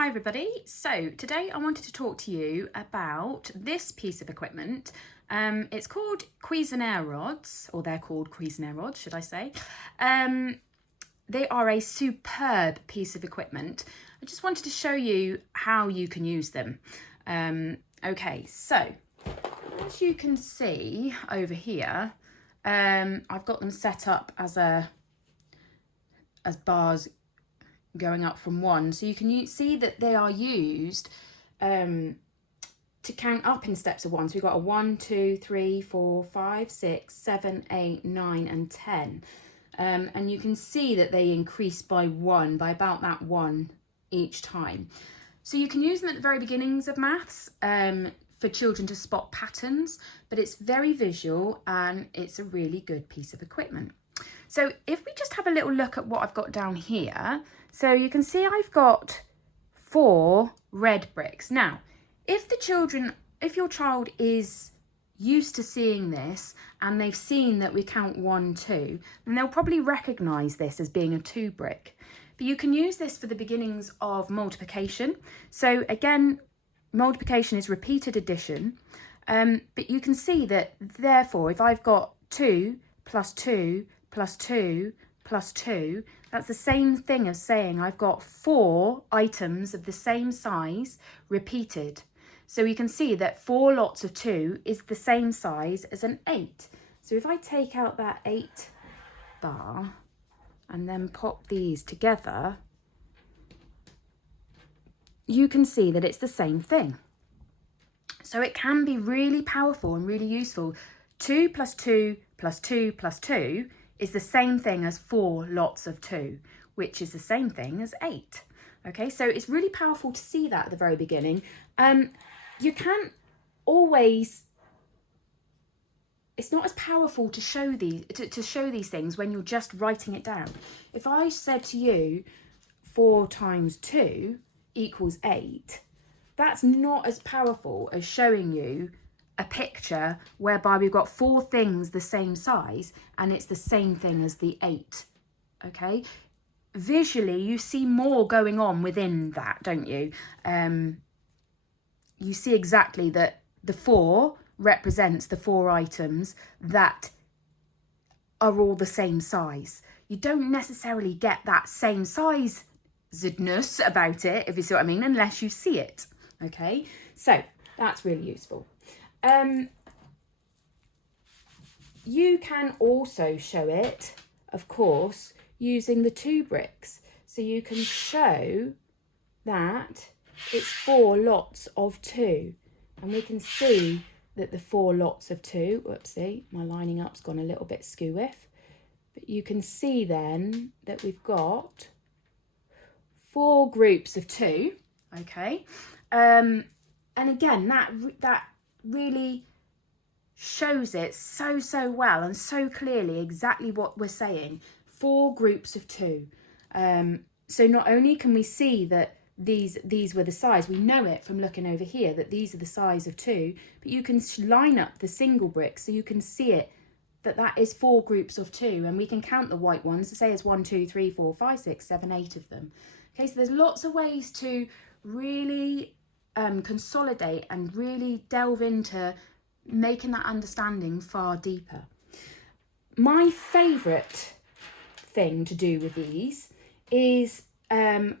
Hi everybody, so today I wanted to talk to you about this piece of equipment. It's called cuisenaire rods, or they're called cuisenaire rods, should I say. They are a superb piece of equipment. I just wanted to show you how you can use them. Okay, so as you can see over here, I've got them set up as bars going up from one, so you can see that they are used to count up in steps of one. So we've got a 1, 2, 3, 4, 5, 6, 7, 8, 9 and 10, and you can see that they increase by about that one each time. So you can use them at the very beginnings of maths for children to spot patterns, but it's very visual and it's a really good piece of equipment. So if we just have a little look at what I've got down here, so you can see I've got 4 red bricks. Now, if your child is used to seeing this and they've seen that we count 1, 2, then they'll probably recognise this as being a 2 brick. But you can use this for the beginnings of multiplication. So again, multiplication is repeated addition, but you can see that therefore if I've got 2 plus 2 plus 2 plus 2, that's the same thing as saying I've got 4 items of the same size repeated. So you can see that 4 lots of 2 is the same size as an 8. So if I take out that 8 bar and then pop these together, you can see that it's the same thing. So it can be really powerful and really useful. 2 plus 2 plus 2 plus 2 is the same thing as 4 lots of 2, which is the same thing as 8. Okay, so it's really powerful to see that at the very beginning. You can't always, it's not as powerful to show these things when you're just writing it down. If I said to you 4 times 2 equals 8, that's not as powerful as showing you a picture whereby we've got 4 things the same size and it's the same thing as the 8. Okay, visually you see more going on within that, don't you? You see exactly that the 4 represents the 4 items that are all the same size. You don't necessarily get that same sizedness about it, if you see what I mean, unless you see it. Okay, so that's really useful. You can also show it, of course, using the 2 bricks. So you can show that it's 4 lots of 2. And we can see that the 4 lots of 2, whoopsie, my lining up's gone a little bit skew-whiff. But you can see then that we've got 4 groups of 2, okay? And again, that really shows it so well and so clearly exactly what we're saying. 4 groups of 2. So not only can we see that these were the size, we know it from looking over here that these are the size of 2, but you can line up the single bricks so you can see it that is 4 groups of 2, and we can count the white ones to say it's 1, 2, 3, 4, 5, 6, 7, 8 of them. Okay, so there's lots of ways to really consolidate and really delve into making that understanding far deeper. My favourite thing to do with these is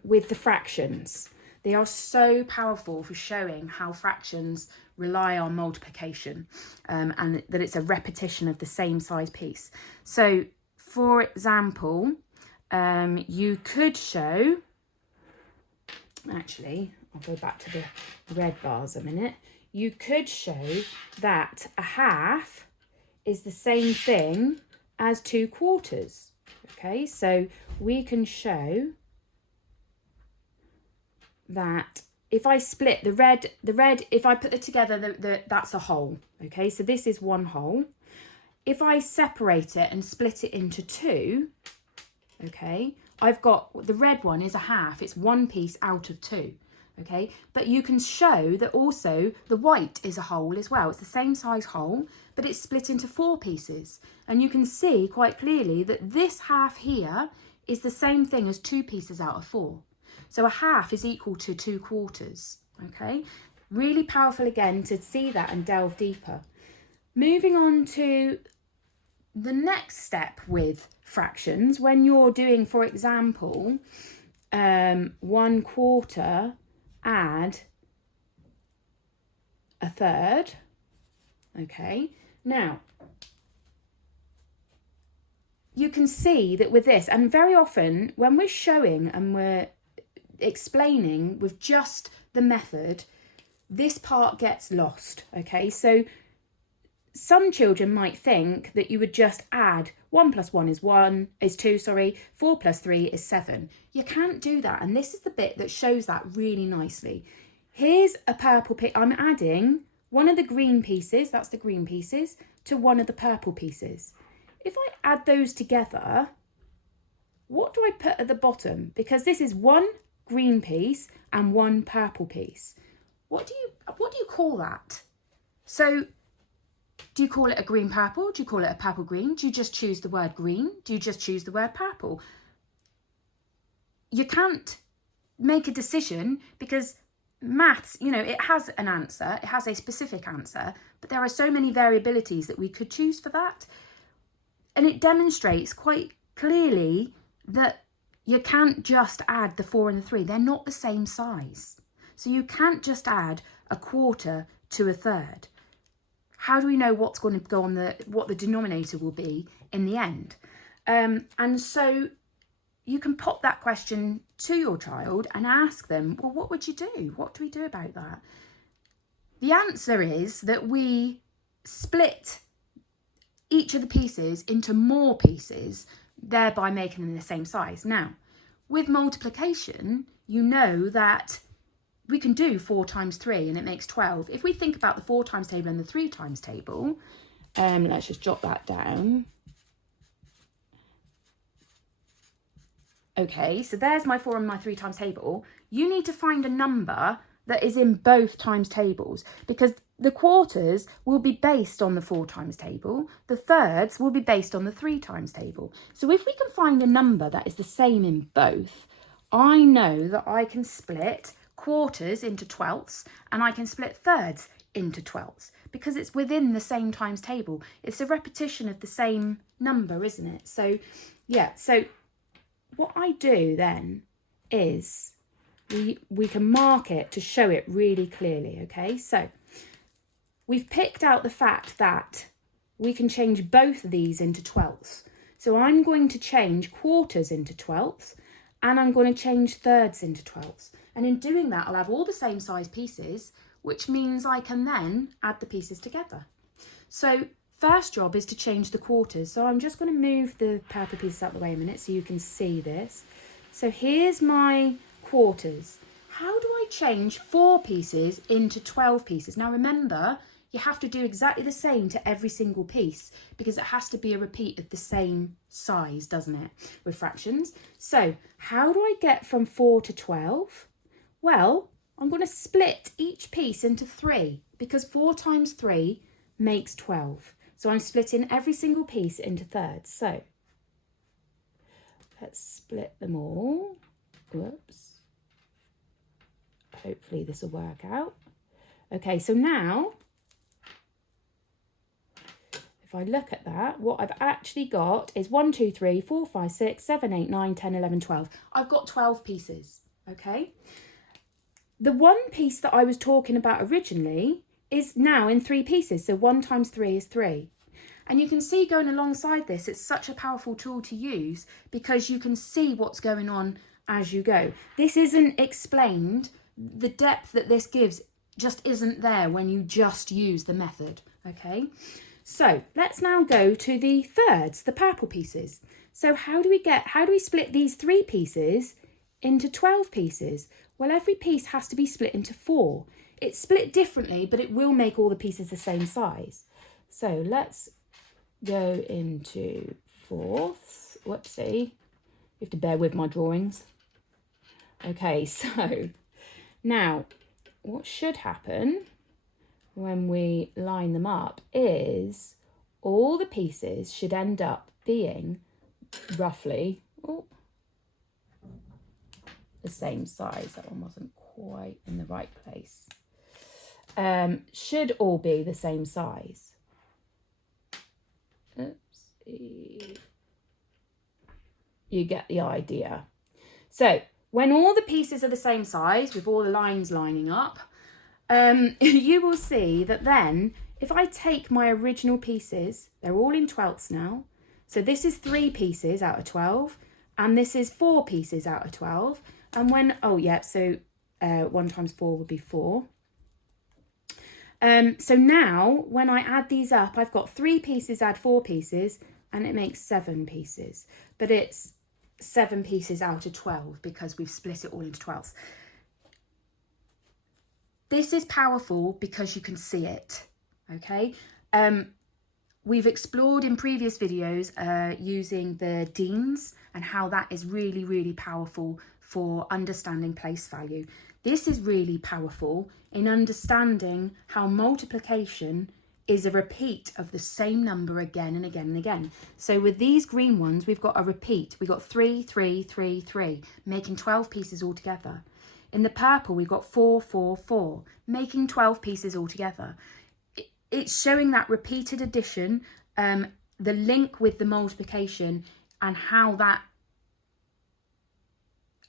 with the fractions. They are so powerful for showing how fractions rely on multiplication, and that it's a repetition of the same size piece. So for example, you could show, actually I'll go back to the red bars a minute. You could show that a half is the same thing as 2 quarters. Okay, so we can show that if I split the red, if I put it together, that's a whole. Okay, so this is one whole. If I separate it and split it into 2, okay, I've got the red one is a half. It's 1 piece out of 2. Okay, but you can show that also the white is a whole as well. It's the same size whole, but it's split into 4 pieces. And you can see quite clearly that this half here is the same thing as 2 pieces out of 4. So a half is equal to 2/4, okay? Really powerful again to see that and delve deeper. Moving on to the next step with fractions, when you're doing, for example, 1/4 add a third, okay? Now, you can see that with this, and very often when we're showing and we're explaining with just the method, this part gets lost, okay? So some children might think that you would just add 1 + 1 is 2, 4 + 3 is 7. You can't do that, and this is the bit that shows that really nicely. Here's a purple piece. I'm adding one of the green pieces, that's the green pieces, to one of the purple pieces. If I add those together, what do I put at the bottom? Because this is one green piece and one purple piece. What do you call that? So do you call it a green purple? Do you call it a purple green? Do you just choose the word green? Do you just choose the word purple? You can't make a decision because maths, you know, it has an answer, it has a specific answer, but there are so many variabilities that we could choose for that. And it demonstrates quite clearly that you can't just add the 4 and the 3. They're not the same size. So you can't just add 1/4 to a third. How do we know what's going to go on what the denominator will be in the end? And so you can pop that question to your child and ask them, well, what would you do? What do we do about that? The answer is that we split each of the pieces into more pieces, thereby making them the same size. Now, with multiplication, you know that we can do 4 times 3 and it makes 12. If we think about the 4 times table and the 3 times table, let's just jot that down. Okay, so there's my 4 and my 3 times table. You need to find a number that is in both times tables, because the quarters will be based on the 4 times table. The thirds will be based on the 3 times table. So if we can find a number that is the same in both, I know that I can split quarters into 12ths and I can split thirds into 12ths because it's within the same times table. It's a repetition of the same number, isn't it? So yeah, so what I do then is we can mark it to show it really clearly, okay? So we've picked out the fact that we can change both of these into 12ths. So I'm going to change quarters into 12ths and I'm going to change thirds into 12ths. And in doing that, I'll have all the same size pieces, which means I can then add the pieces together. So first job is to change the quarters. So I'm just going to move the purple pieces out of the way a minute so you can see this. So here's my quarters. How do I change 4 pieces into 12 pieces? Now remember, you have to do exactly the same to every single piece because it has to be a repeat of the same size, doesn't it, with fractions? So how do I get from 4 to 12? Well, I'm going to split each piece into 3 because 4 times 3 makes 12. So I'm splitting every single piece into thirds. So let's split them all. Whoops. Hopefully this will work out. Okay, so now if I look at that, what I've actually got is 1, 2, 3, 4, 5, 6, 7, 8, 9, 10, 11, 12. I've got 12 pieces, okay? The one piece that I was talking about originally is now in 3 pieces. So 1 times 3 is 3. And you can see going alongside this, it's such a powerful tool to use because you can see what's going on as you go. This isn't explained. The depth that this gives just isn't there when you just use the method, okay? So let's now go to the thirds, the purple pieces. So how do we split these 3 pieces into 12 pieces? Well, every piece has to be split into 4. It's split differently, but it will make all the pieces the same size. So let's go into 4ths. Whoopsie. You have to bear with my drawings. Okay, so now what should happen when we line them up is all the pieces should end up being roughly the same size. That one wasn't quite in the right place. Should all be the same size. Oopsie. You get the idea. So when all the pieces are the same size, with all the lines lining up, you will see that then if I take my original pieces, they're all in 12ths now. So this is 3 pieces out of 12, and this is 4 pieces out of 12. And when, oh yeah, so 1 times 4 would be 4. So now when I add these up, I've got 3 pieces, add 4 pieces, and it makes 7 pieces. But it's 7 pieces out of 12 because we've split it all into 12ths. This is powerful because you can see it, okay? We've explored in previous videos using the Deans and how that is really, really powerful for understanding place value. This is really powerful in understanding how multiplication is a repeat of the same number again and again and again. So with these green ones, we've got a repeat. We've got 3, 3, 3, 3, making 12 pieces altogether. In the purple, we've got 4, 4, 4, making 12 pieces altogether. It's showing that repeated addition, the link with the multiplication and how that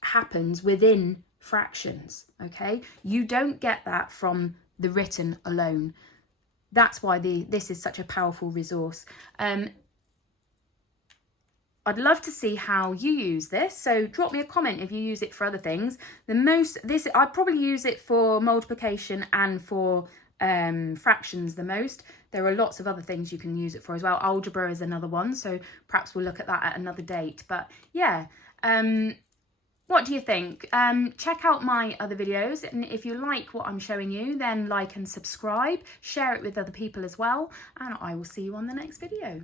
happens within fractions, okay? You don't get that from the written alone. That's why this is such a powerful resource. I'd love to see how you use this, so drop me a comment if you use it for other things. I'd probably use it for multiplication and for fractions the most. There are lots of other things you can use it for as well. Algebra is another one, so perhaps we'll look at that at another date. But yeah, what do you think? Check out my other videos, and if you like what I'm showing you, then like and subscribe, share it with other people as well, and I will see you on the next video.